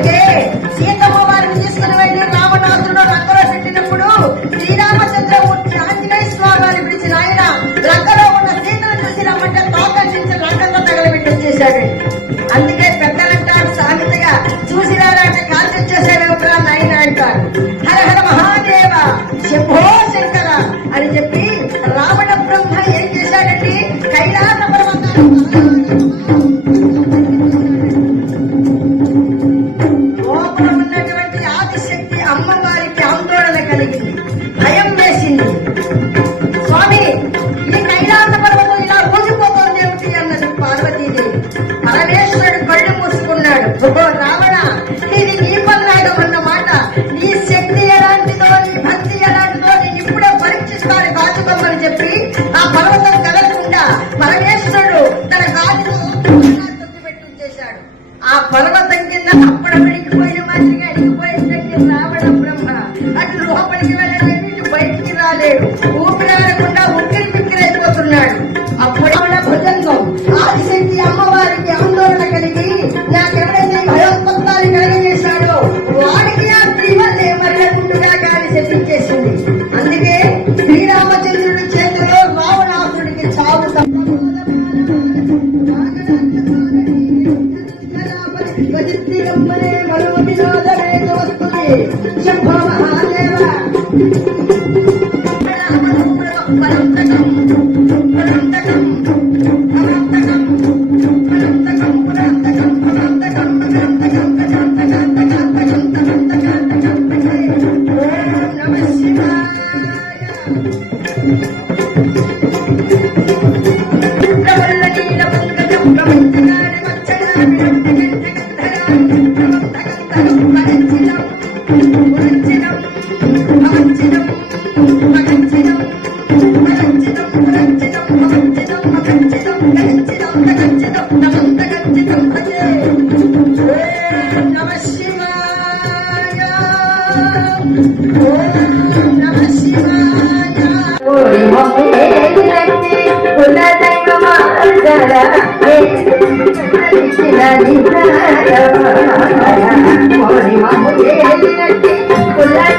అందుకే సీతమ్మ వారిని తీసుకుని వెళ్ళి రావణాసురుడు లంకలో పెట్టినప్పుడు శ్రీరామచంద్రమూర్తి ఆంజనేయ స్వామి వారిని పిలిచిన ఆయన లంకలో ఉన్న సీతను చూసి రమ్మంటే తోకం నుంచి లంకతో తగలబెట్టి వచ్చేశాడు. అందుకే పెద్దలంటారు సామెతగా చూసినారంటే కాల్చి వచ్చేసేవేమిట్రా నాయన అంటారు. హర హర మహాదేవ శంభో శంకర అని చెప్పి రావణ బ్రహ్మ ఏం చేశాడండి, కైలాస పర్వతాన్ని లోపల ఉన్నటువంటి ఆదిశక్తి అమ్మవారికి ఆందోళన కలిగింది, భయం వేసింది. స్వామి ఈ కైలాస పర్వతం ఇలా ఊసిపోతోంది ఏమిటి అన్నది పార్వతీదేవి. పరమేశ్వరుడు కళ్ళు మూసుకున్నాడు. ఓ రావణ, ఇది నీ పన్నాడు అన్నమాట. నీ శక్తి ఎలాంటిదో, నీ భక్తి ఎలాంటిదో నేను ఇప్పుడే పరీక్షిస్తాను కాచుకోమని చెప్పి ఆ పర్వతం కదలకుండా పరమేశ్వరుడు తన కాచుతో పెట్టించేశాడు. ఆ పర్వతం కింద అప్పుడు అడిగిపోయిన మాదిరిగా అడిగిపోయిందండి రావణ బ్రహ్మ. అటు లోపలికి వెళ్ళలేడు, ఇటు బయటికి రాలేడు, ఊపిరాడకుండా ఉక్కిరి బిక్కిరైపోతున్నాడు. అప్పుడు భుజంగం ఆదిశక్తి అమ్మవారికి ఆందోళన కలిగి నాకెవరైతే భయోత్పత్తాలు కలిగజేశాడో వాడికి ఆ స్త్రీ వల్లే మరలకుండుగా గాలి శపించేసింది. అందుకే శ్రీరామచంద్రుడి చేతిలో రావణాసుడికి చావు వస్తుంది. శంభో మహాదేవ కుల